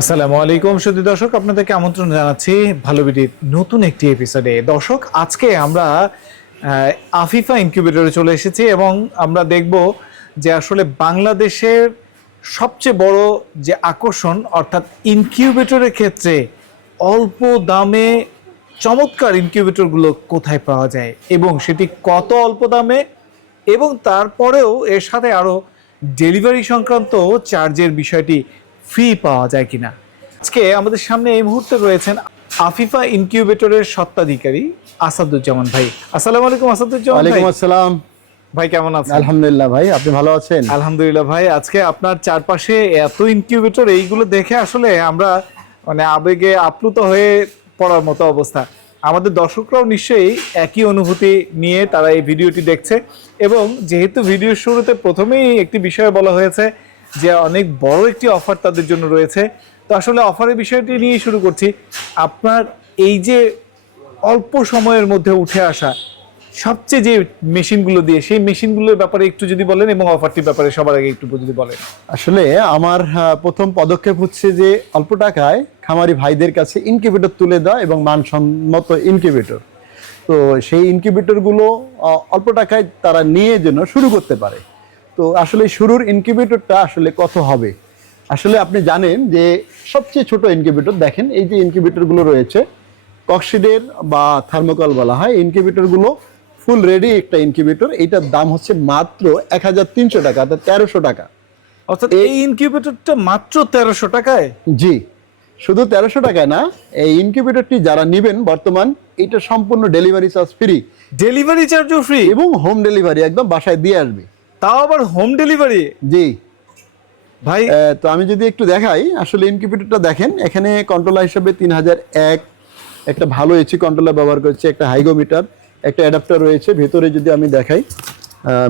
আসসালামু আলাইকুম। সুধী দর্শক, আপনাদেরকে আমন্ত্রণ জানাচ্ছি ভালো বিটির নতুন একটি এপিসোডে দর্শক, আজকে আমরা আফিফা ইনকিউবেটরে চলে এসেছি এবং আমরা দেখব যে আসলে বাংলাদেশের সবচেয়ে বড় যে আকর্ষণ, অর্থাৎ ইনকিউবেটরের ক্ষেত্রে অল্প দামে চমৎকার ইনকিউবেটরগুলো কোথায় পাওয়া যায় এবং সেটি কত অল্প দামে এবং তারপরেও এর সাথে আরও ডেলিভারি সংক্রান্ত চার্জের বিষয়টি ফ্রি পাওয়া যায় কিনা। আজকে আমাদের সামনে এই মুহূর্তে রয়েছেন আফিফা ইনকিউবেটরের সত্ত্বাধিকারী আসাদুজ্জামান ভাই। আসসালামু আলাইকুম আসাদুজ্জামান ওয়ালাইকুম আসসালাম। ভাই কেমন আছেন? আলহামদুলিল্লাহ ভাই আপনি ভালো আছেন? আলহামদুলিল্লাহ ভাই আজকে আপনার চারপাশে এত ইনকিউবেটর এইগুলো দেখে আসলে আমরা মানে আবেগে আপ্লুত হয়ে পড়ার মতো অবস্থা। আমাদের দর্শকরাও নিশ্চয়ই একই অনুভূতি নিয়ে তারা এই ভিডিওটি দেখছে এবং যেহেতু ভিডিওর শুরুতে প্রথমেই একটি বিষয় বলা হয়েছে যে অনেক বড় একটি অফার তাদের জন্য রয়েছে। তো আসলে অফারের বিষয়টি নিয়ে শুরু করছি। আপনার এই যে অল্প সময়ের মধ্যে উঠে আসা, সবচেয়ে যে মেশিনগুলো দিয়ে, সেই মেশিনগুলোর ব্যাপারে একটু যদি বলেন এবং অফারটির ব্যাপারে সবার আগে একটু যদি বলেন। আসলে আমার প্রথম পদক্ষেপ হচ্ছে যে অল্প টাকায় খামারি ভাইদের কাছে ইনকিউবেটর তুলে দেওয়া এবং মানসম্মত ইনকিউবেটর তো সেই ইনকিউবেটরগুলো অল্প টাকায় তারা নিয়ে যেন শুরু করতে পারে। তো আসলে শুরুর ইনকিউবেটরটা আসলে কত হবে? আসলে আপনি জানেন যে সবচেয়ে ছোট ইনকিউবেটর দেখেন এই যে ইনকিউবেটরগুলো রয়েছে কক্সিডের বা থার্মোকল বলা হয় ইনকিউবেটরগুলো ফুল রেডি একটা ইনকিউবেটর এইটার দাম হচ্ছে মাত্র এক হাজার তিনশো টাকা অর্থাৎ তেরোশো টাকা। অর্থাৎ এই ইনকিউবেটরটা মাত্র তেরোশো টাকায়? জি শুধু তেরোশো টাকায় না এই ইনকিউবেটরটি যারা নেবেন বর্তমান এটা সম্পূর্ণ ডেলিভারি চার্জ ফ্রি ডেলিভারি চার্জও ফ্রি এবং হোম ডেলিভারি একদম বাসায় দিয়ে আসবে। তাও আবার হোম ডেলিভারি জি। ভাই তো আমি যদি একটু দেখাই আসলে ইনকিউবেটরটা দেখেন এখানে কন্ট্রোলার হিসাবে তিন হাজার এক একটা ভালো এসি কন্ট্রোলার ব্যবহার করছে একটা হাইগোমিটার একটা অ্যাডাপ্টার রয়েছে ভেতরে যদি আমি দেখাই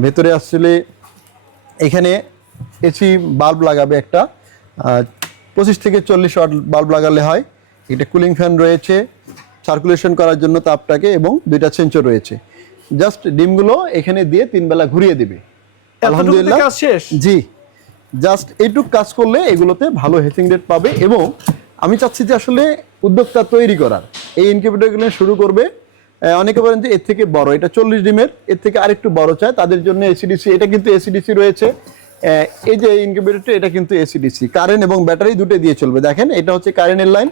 ভেতরে আসলে এখানে এসি বাল্ব লাগাবে একটা পঁচিশ থেকে চল্লিশ ওয়াট বাল্ব লাগালে হয় এটা কুলিং ফ্যান রয়েছে সার্কুলেশন করার জন্য তাপটাকে এবং দুইটা সেন্সর রয়েছে। জাস্ট ডিমগুলো এখানে দিয়ে তিনবেলা ঘুরিয়ে দিবে। এতটুকুতে কাজ শেষ? জি। জাস্ট এইটুক কাজ করলে এগুলোতে ভালো হেসিং রেট পাবে এবং আমি চাচ্ছি যে আসলে উদ্যোক্তা তৈরি করার। এই ইনকিউবেটরগুলো শুরু করবে। অনেকে বলেন যে এর থেকে বড় এটা চল্লিশ ডিমের এর থেকে আরেকটু বড় চায় তাদের জন্য এসিডিসি এটা কিন্তু এসিডিসি রয়েছে। এই যে ইনকিউবেটরটা এটা কিন্তু এসিডিসি কারেন্ট এবং ব্যাটারি দুটো দিয়ে চলবে। দেখেন এটা হচ্ছে কারেন্টের লাইন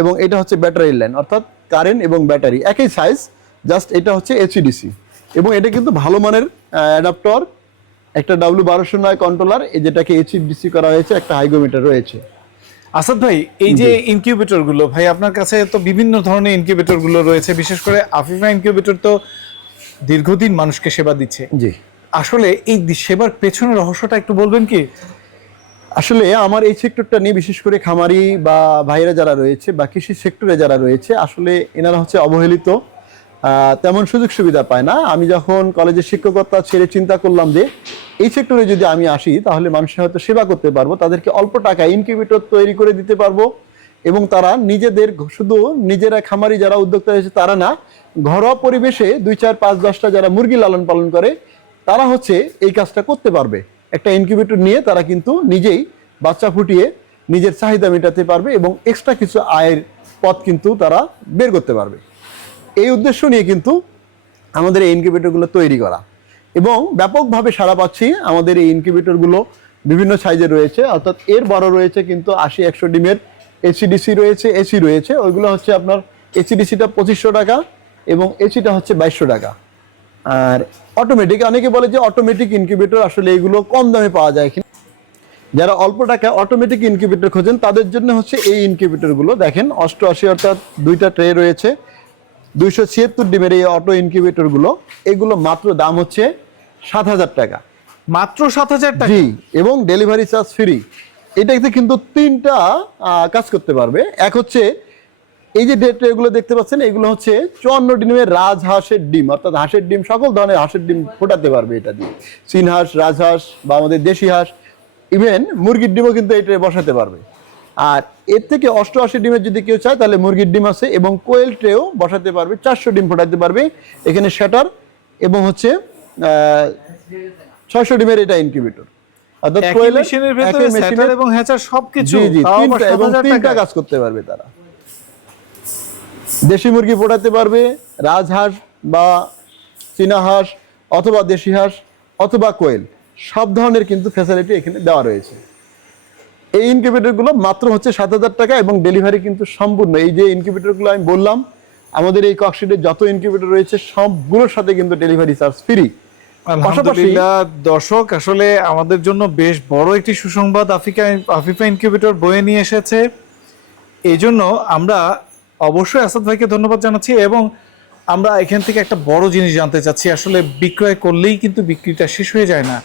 এবং এটা হচ্ছে ব্যাটারির লাইন অর্থাৎ কারেন্ট এবং ব্যাটারি একই সাইজ জাস্ট এটা হচ্ছে এসিডিসি এবং এটা কিন্তু ভালো মানের অ্যাডাপ্টর একটা ডাব্লিউ বারোশো নয় কন্ট্রোলার এই যেটাকে এইচডিসি করা হয়েছে একটা হাইগোমিটার রয়েছে। আসাদ ভাই এই যে ইনকিউবেটরগুলো ভাই আপনার কাছে তো বিভিন্ন ধরনের ইনকিউবেটরগুলো রয়েছে বিশেষ করে আফিফা ইনকিউবেটর তো দীর্ঘদিন মানুষকে সেবা দিচ্ছে। জি। আসলে এই সেবার পেছনের রহস্যটা একটু বলবেন কি? আসলে আমার এই সেক্টরটা নিয়ে বিশেষ করে খামারি বা ভাইরা যারা রয়েছে বা কৃষি সেক্টরে যারা রয়েছে আসলে এনারা হচ্ছে অবহেলিত। তেমন সুযোগ সুবিধা পায় না। আমি যখন কলেজের শিক্ষকতা ছেড়ে চিন্তা করলাম যে এই সেক্টরে যদি আমি আসি, তাহলে মানুষের হয়তো সেবা করতে পারব, তাদেরকে অল্প টাকা ইনকিউবেটর তৈরি করে দিতে পারব এবং তারা নিজেদের শুধু নিজেরা খামারি যারা উদ্যোক্তা হয়েছে তারা না, ঘরোয়া পরিবেশে দুই চার পাঁচ দশটা যারা মুরগি লালন পালন করে, তারা হচ্ছে এই কাজটা করতে পারবে। একটা ইনকিউবেটর নিয়ে তারা কিন্তু নিজেই বাচ্চা ফুটিয়ে নিজের চাহিদা মেটাতে পারবে এবং এক্সট্রা কিছু আয়ের পথ কিন্তু তারা বের করতে পারবে। এই উদ্দেশ্য নিয়ে কিন্তু আমাদের এই ইনকিউবেটরগুলো তৈরি করা। এবং ব্যাপকভাবে সারা পাচ্ছি আমাদের এই ইনকিউবেটরগুলো বিভিন্ন সাইজে রয়েছে। অর্থাৎ এর বড় রয়েছে কিন্তু আশি, একশো ডিমের এসিডিসি রয়েছে এসি রয়েছে। ওইগুলো হচ্ছে আপনার এসিডিসিটা পঁচিশশো টাকা এবং এসিটা হচ্ছে বাইশশো টাকা। আর অটোমেটিক অনেকে বলে যে অটোমেটিক ইনকিউবেটর আসলে এগুলো কম দামে পাওয়া যায় কিনা। যারা অল্প টাকায় অটোমেটিক ইনকিউবেটর খোঁজেন, তাদের জন্য হচ্ছে এই ইনকিউবেটরগুলো দেখেন, অষ্টআশি অর্থাৎ দুইটা ট্রে রয়েছে। দুইশো ছিয়াত্তর ডিমের এই অটো ইনকিউবেটরগুলো এগুলো মাত্র দাম হচ্ছে সাত হাজার টাকা। মাত্র সাত হাজার টাকা? এবং ডেলিভারি চার্জ ফ্রি এটাতে কিন্তু তিনটা কাজ করতে পারবে। এক হচ্ছে, এই যে ডেট এগুলো দেখতে পাচ্ছেন, এগুলো হচ্ছে চুয়ান্ন ডিমের রাজহাঁসের ডিম। অর্থাৎ হাঁসের ডিম, সকল ধরনের হাঁসের ডিম ফোটাতে পারবে এটা দিয়ে। চীন হাঁস রাজহাঁস বা আমাদের দেশি হাঁস ইভেন মুরগির ডিমও কিন্তু এটা বসাতে পারবে। আর এর থেকে অষ্টআশি ডিমের যদি কেউ চায়, তাহলে মুরগির ডিম আছে এবং কোয়েল ট্রেও বসাতে পারবে, চারশো ডিম ফোটাতে পারবে। এখানে শাটার এবং হচ্ছে ছয়শো ডিমের এটা ইনকিউবেটর অর্থাৎ একই কোয়েলের মেশিনের একই ভেতরে মেশিনের- এবং হ্যাচার সবকিছু জি জি তিনটা এবং তিনটা কাজ করতে পারবে তারা। দেশি মুরগি ফোটাতে পারবে রাজহাঁস বা চীনা হাঁস অথবা দেশি হাঁস অথবা কোয়েল সব ধরনের কিন্তু ফ্যাসিলিটি এখানে দেওয়া রয়েছে। এই ইনকিউবেটরগুলো মাত্র হচ্ছে সাত হাজার টাকা এবং ডেলিভারি কিন্তু সম্পূর্ণ। এই যে ইনকিউবেটরগুলো আমি বললাম আমাদের এই ককশিটের যত ইনকিউবেটর রয়েছে সবগুলোর সাথে কিন্তু ডেলিভারি চার্জ ফ্রি আলহামদুলিল্লাহ দর্শক আসলে আমাদের জন্য বেশ বড় একটি সুসংবাদ আফিকা আফিফা ইনকিউবেটর বয়ে নিয়ে এসেছে। এই জন্য আমরা অবশ্যই আসাদ ভাইকে ধন্যবাদ জানাচ্ছি এবং আমরা এখান থেকে একটা বড় জিনিস জানতে চাচ্ছি। আসলে বিক্রয় করলেই কিন্তু বিক্রিটা শেষ হয়ে যায় না।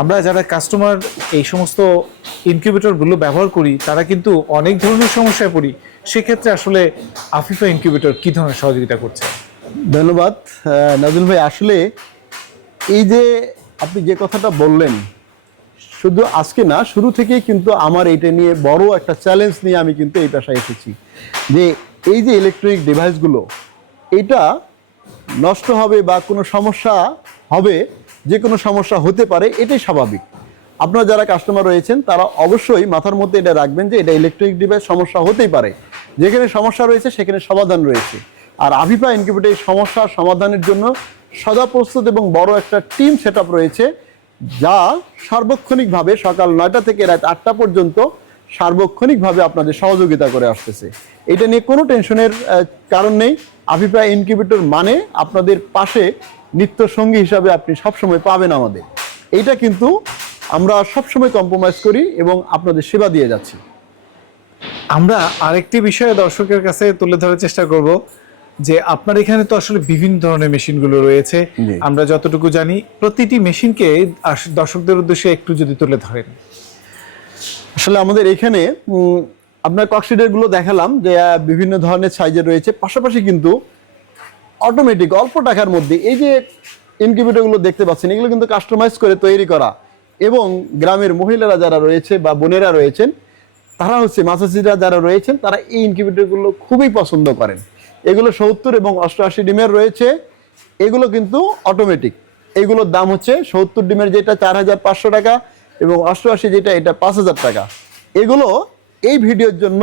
আমরা যারা কাস্টমার এই সমস্ত ইনকিউবেটরগুলো ব্যবহার করি তারা কিন্তু অনেক ধরনের সমস্যায় পড়ি। সেক্ষেত্রে আসলে আফিফা ইনকিউবেটর কি ধরনের সহযোগিতা করছে? ধন্যবাদ। নাজুল ভাই আসলে এই যে আপনি যে কথাটা বললেন, শুধু আজকে না, শুরু থেকেই কিন্তু আমার এটা নিয়ে বড় একটা চ্যালেঞ্জ নিয়ে আমি কিন্তু এই পেশায় এসেছি। যে এই যে ইলেকট্রনিক ডিভাইসগুলো এটা নষ্ট হবে বা কোনো সমস্যা হবে, যে কোনো সমস্যা হতে পারে, এটাই স্বাভাবিক। আপনারা যারা কাস্টমার রয়েছেন, তারা অবশ্যই মাথার মধ্যে এটা রাখবেন যে এটা ইলেকট্রিক ডিভাইস সমস্যা হতেই পারে। যেখানে সমস্যা রয়েছে, সেখানে সমাধান রয়েছে। আর আভিপা ইনকিউবেটর এই সমস্যার সমাধানের জন্য সদা প্রস্তুত এবং বড় একটা টিম সেট রয়েছে, যা সার্বক্ষণিকভাবে সকাল নয়টা থেকে রাত আটটা পর্যন্ত সার্বক্ষণিকভাবে আপনাদের সহযোগিতা করে আসতেছে। এটা নিয়ে কোনো টেনশনের কারণ নেই। আভিপ্রায় ইনকিউবেটর মানে আপনাদের পাশে নিত্য সঙ্গী হিসাবে আপনি সবসময় পাবেন আমাদের। এইটা কিন্তু আমরা সবসময় কম্প্রোমাইজ করি এবং আপনাদের সেবা দিয়ে যাচ্ছি। আমরা আরেকটি বিষয়ে দর্শকের কাছে তুলে ধরার চেষ্টা করব। যে আপনার এখানে তো আসলে বিভিন্ন ধরনের মেশিনগুলো রয়েছে। আমরা যতটুকু জানি প্রতিটি মেশিনকে দর্শকদের উদ্দেশ্যে একটু যদি তুলে ধরেন। আসলে আমাদের এখানে আপনার কক্সিডারগুলো দেখালাম যে বিভিন্ন ধরনের সাইজের রয়েছে। পাশাপাশি কিন্তু অটোমেটিক অল্প টাকার মধ্যে এই যে ইনকিউবেটরগুলো দেখতে পাচ্ছেন এগুলো কিন্তু কাস্টমাইজ করে তৈরি করা। এবং গ্রামের মহিলারা যারা রয়েছে বা বোনেরা রয়েছেন তারা হচ্ছে মাসাসিরা যারা রয়েছেন, তারা এই ইনকিউবেটরগুলো খুবই পছন্দ করেন। এগুলো সত্তর এবং অষ্টআশি ডিমের রয়েছে। এগুলো কিন্তু অটোমেটিক এগুলোর দাম হচ্ছে সত্তর ডিমের যেটা চার হাজার পাঁচশো টাকা এবং অষ্টআশি যেটা এটা পাঁচ হাজার টাকা। এগুলো এই ভিডিওর জন্য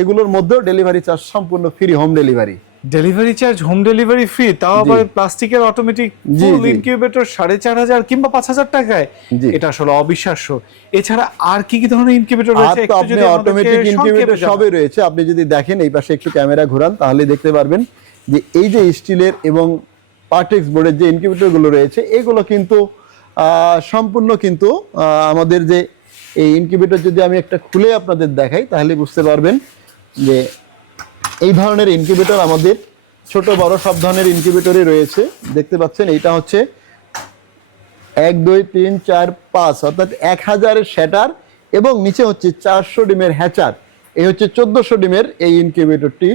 এগুলোর মধ্যেও ডেলিভারি চার্জ সম্পূর্ণ free home delivery delivery charge home delivery free তাও আবার প্লাস্টিকের অটোমেটিক ফুল ইনকিউবেটর সাড়ে চার হাজার কিংবা পাঁচ হাজার টাকায়। এটা আসলে অবিশ্বাস্য। এছাড়া আর কি কি ধরনের ইনকিউবেটর রয়েছে একটু আপনি অটোমেটিক ইনকিউবেটর সবই রয়েছে। আপনি যদি দেখেন এই পাশে একটু ক্যামেরা ঘোরান তাহলে দেখতে পারবেন যে এই যে স্টিলের এবং পার্টেক্স বোর্ডের যে ইনকিউবেটরগুলো রয়েছে এগুলো কিন্তু আহ, সম্পূর্ণ কিন্তু আমাদের যে এই ইনকিউবেটর যদি আমি একটা খুলে আপনাদের দেখাই তাহলে বুঝতে পারবেন যে এই ধরনের ইনকিউবেটর আমাদের ছোট, বড় সব ধরনের ইনকিউবেটরই রয়েছে। দেখতে পাচ্ছেন এইটা হচ্ছে এক, দুই, তিন, চার, পাঁচ, অর্থাৎ এক হাজারের শ্যাটার এবং নিচে হচ্ছে চারশো ডিমের হ্যাচার। এই হচ্ছে চোদ্দোশো ডিমের এই ইনকিউবেটরটি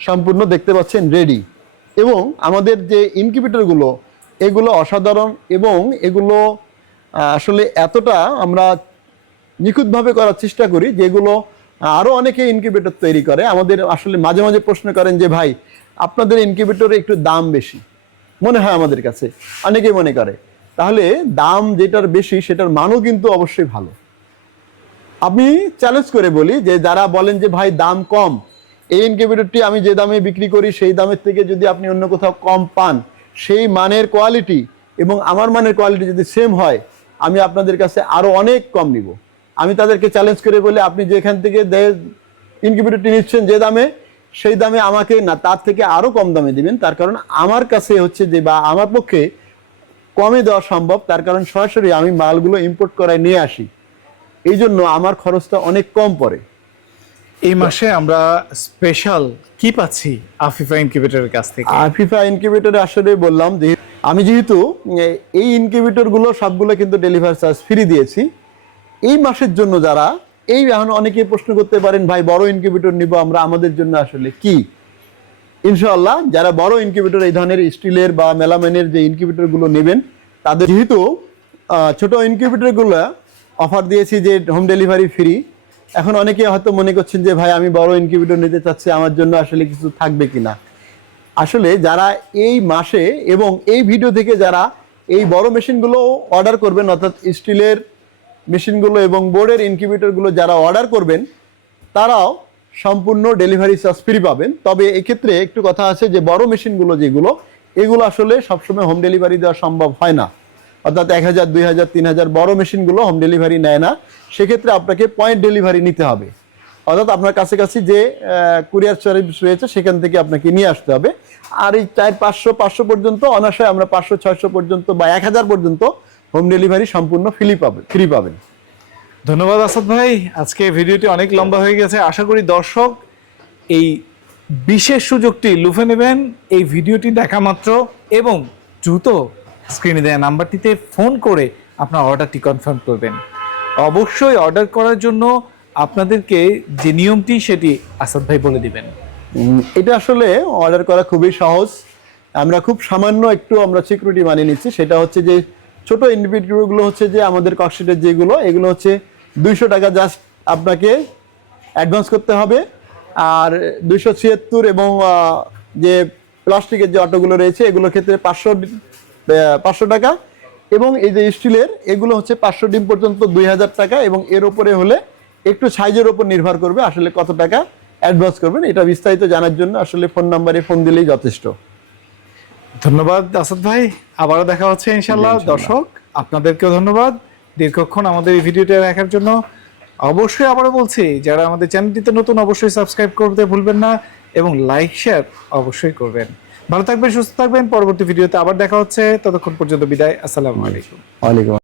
সম্পূর্ণ দেখতে পাচ্ছেন রেডি এবং আমাদের যে ইনকিউবেটরগুলো এগুলো অসাধারণ এবং এগুলো আসলে এতটা আমরা নিখুঁতভাবে করার চেষ্টা করি যেগুলো আরও অনেকে ইনকিউবেটর তৈরি করে। আমাদের আসলে মাঝে মাঝে প্রশ্ন করেন যে, ভাই, আপনাদের ইনকিউবেটরে একটু দাম বেশি? মনে হয় আমাদের কাছে। অনেকেই মনে করে। তাহলে দাম যেটার বেশি, সেটার মানও কিন্তু অবশ্যই ভালো। আমি চ্যালেঞ্জ করে বলি যে, যারা বলেন যে, ভাই, দাম কম। এই ইনকিউবেটরটি আমি যে দামে বিক্রি করি, সেই দামের থেকে যদি আপনি অন্য কোথাও কম পান, সেই মানের কোয়ালিটি এবং আমার মানের কোয়ালিটি যদি সেম হয়, আমি আপনাদের কাছে আরও অনেক কম নিব। আমি তাদেরকে চ্যালেঞ্জ করে বলি আপনি যেখান থেকে ইনকিউবেটরটি নিচ্ছেন যে দামে সেই দামে আমাকে না তার থেকে আরও কম দামে দিবেন। তার কারণ আমার কাছে হচ্ছে যে বা আমার পক্ষে কমে দেওয়া সম্ভব। তার কারণ সরাসরি আমি মালগুলো ইম্পোর্ট করায় নিয়ে আসি। এই জন্য আমার খরচটা অনেক কম পড়ে। এই মাসে আমরা স্পেশাল কি পাচ্ছি আফিফা ইনকিউবেটরের কাছ থেকে? আফিফা ইনকিউবেটরে আসলে বললাম যে আমি যেহেতু এই ইনকিউবেটরগুলো সবগুলো কিন্তু ডেলিভারি চার্জ ফ্রি দিয়েছি। এই মাসের জন্য যারা, এই এখন অনেকে প্রশ্ন করতে পারেন, ভাই, বড় ইনকিউবেটর নিব আমরা, আমাদের জন্য আসলে কি? ইনশাআল্লাহ, যারা বড় ইনকিউবেটর এই ধরনের স্টিলের বা মেলামেনের যে ইনকিউবেটরগুলো নেবেন, তাদের যেহেতু ছোট ইনকিউবেটরগুলো অফার দিয়েছি যে হোম ডেলিভারি ফ্রি এখন অনেকে হয়তো মনে করছেন যে, ভাই, আমি বড় ইনকিউবেটর নিতে চাচ্ছি, আমার জন্য আসলে কিছু থাকবে কিনা? আসলে যারা এই মাসে এবং এই ভিডিও থেকে যারা এই বড় মেশিনগুলো অর্ডার করবেন, অর্থাৎ স্টিলের মেশিনগুলো এবং বোর্ডের ইনকিউবেটরগুলো যারা অর্ডার করবেন, তারাও সম্পূর্ণ ডেলিভারি চার্জ ফ্রি পাবেন। তবে এক্ষেত্রে একটু কথা আছে যে, বড় মেশিনগুলো যেগুলো, এগুলো আসলে সবসময় হোম ডেলিভারি দেওয়া সম্ভব হয় না। অর্থাৎ এক হাজার, দুই হাজার, তিন হাজার বড় মেশিনগুলো হোম ডেলিভারি নেয় না। সেক্ষেত্রে আপনাকে পয়েন্ট ডেলিভারি নিতে হবে। অর্থাৎ আপনার কাছাকাছি যে কুরিয়ার সার্ভিস রয়েছে, সেখান থেকে আপনাকে নিয়ে আসতে হবে। আর এই চার, পাঁচশো পাঁচশো পর্যন্ত অনায়াসে আমরা পাঁচশো, ছয়শো পর্যন্ত বা এক হাজার পর্যন্ত হোম ডেলিভারি সম্পূর্ণ ফ্রি পাবেন ফ্রি পাবেন। ধন্যবাদ আসাদ ভাই। আজকে ভিডিওটি অনেক লম্বা হয়ে গেছে। আশা করি দর্শক এই বিশেষ সুযোগটি লুফে নেবেন। এই ভিডিওটি দেখা মাত্র এবং দ্রুত স্ক্রিনে দেওয়া নাম্বারটিতে ফোন করে আপনার অর্ডারটি কনফার্ম করবেন। অবশ্যই অর্ডার করার জন্য আপনাদেরকে যে নিয়মটি সেটি আসাদ ভাই বলে দিবেন। এটা আসলে অর্ডার করা খুবই সহজ। আমরা খুব সামান্য একটু আমরা সিকিউরিটি মানিয়ে নিচ্ছি। সেটা হচ্ছে যে ছোট ইন্ডিভিজুয়ালগুলো হচ্ছে যে আমাদের ককশিটের যেগুলো, এগুলো হচ্ছে দুইশো টাকা জাস্ট আপনাকে অ্যাডভান্স করতে হবে। আর দুইশো ছিয়াত্তর এবং যে প্লাস্টিকের যে অটোগুলো রয়েছে, এগুলোর ক্ষেত্রে পাঁচশো পাঁচশো টাকা। এবং এই যে স্টিলের, এগুলো হচ্ছে পাঁচশো ডিম পর্যন্ত দুই হাজার টাকা এবং এর ওপরে হলে একটু সাইজের ওপর নির্ভর করবে আসলে কত টাকা অ্যাডভান্স করবেন। এটা বিস্তারিত জানার জন্য আসলে ফোন নাম্বারে ফোন দিলেই যথেষ্ট। ধন্যবাদ আসাদ ভাই। আবারও দেখা হচ্ছে ইনশাল্লাহ দর্শক আপনাদেরকেও ধন্যবাদ। দীর্ঘক্ষণ আমাদের এই ভিডিওটা দেখার জন্য অবশ্যই আবারও বলছি যারা আমাদের চ্যানেলটিতে নতুন অবশ্যই সাবস্ক্রাইব করতে ভুলবেন না এবং লাইক শেয়ার অবশ্যই করবেন। ভালো থাকবেন সুস্থ থাকবেন। পরবর্তী ভিডিওতে আবার দেখা হচ্ছে। ততক্ষণ পর্যন্ত বিদায়। আসসালামু আলাইকুম। ওয়ালাইকুম